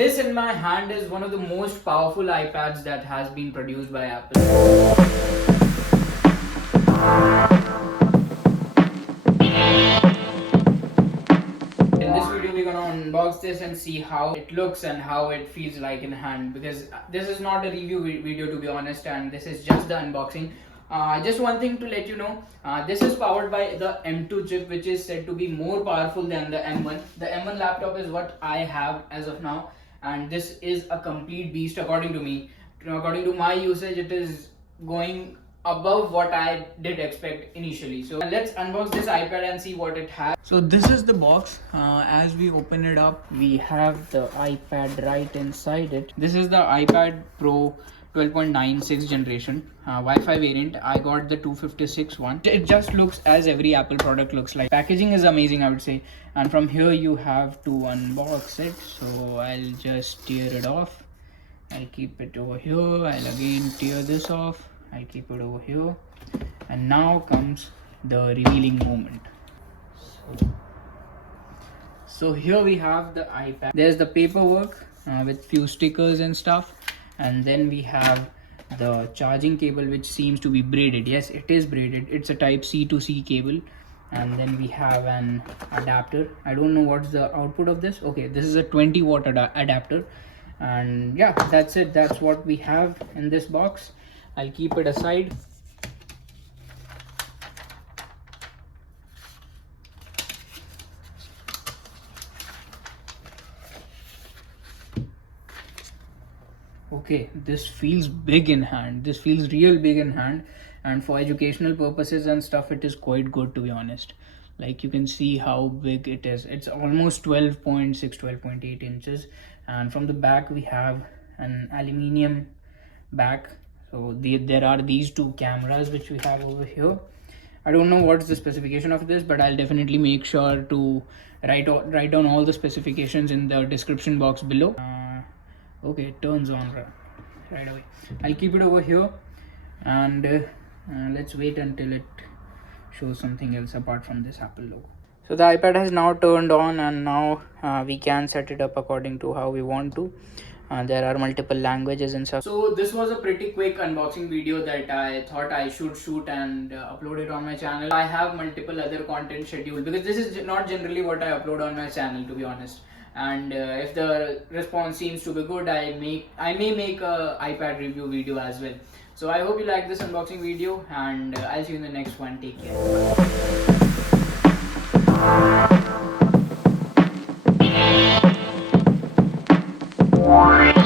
This in my hand is one of the most powerful iPads that has been produced by Apple. In this video we're gonna unbox this and see how it looks and how it feels like in hand, because this is not a review video to be honest, and this is just the unboxing. Just one thing to let you know, this is powered by the M2 chip, which is said to be more powerful than the M1. The M1 laptop is what I have as of now, and this is a complete beast according to me. According to my usage, it is going above what I did expect initially. So let's unbox this iPad and see what it has. So this is the box. As we open it up, we have the iPad right inside it. This is the iPad Pro 12.96 generation Wi-Fi variant. I got the 256 one. It just looks as every Apple product looks like. Packaging is amazing, I would say. And from here you have to unbox it. So I'll just tear it off. I'll keep it over here. I'll again tear this off. I'll keep it over here. And now comes the revealing moment. So here we have the iPad. There's the paperwork with few stickers and stuff. And then we have the charging cable, which seems to be braided. Yes, it is braided. It's a type C to C cable. And then we have an adapter. I don't know what's the output of this. Okay, this is a 20 watt adapter. And yeah, that's it. That's what we have in this box. I'll keep it aside. Okay, this feels big in hand. This feels real big in hand, and for educational purposes and stuff, it is quite good, to be honest. Like, you can see how big it is. It's almost 12.6, 12.8 inches. And from the back we have an aluminium back. So there are these two cameras which we have over here. I don't know what's the specification of this, but I'll definitely make sure to write down all the specifications in the description box below. Okay, it turns on right away. I'll keep it over here, and let's wait until it shows something else apart from this Apple logo. So the iPad has now turned on, and now we can set it up according to how we want to. There are multiple languages and stuff. So this was a pretty quick unboxing video that I thought I should shoot and upload it on my channel. I have multiple other content scheduled, because this is not generally what I upload on my channel, to be honest. And if the response seems to be good, I may make a iPad review video as well. So I hope you like this unboxing video, and I'll see you in the next one. Take care.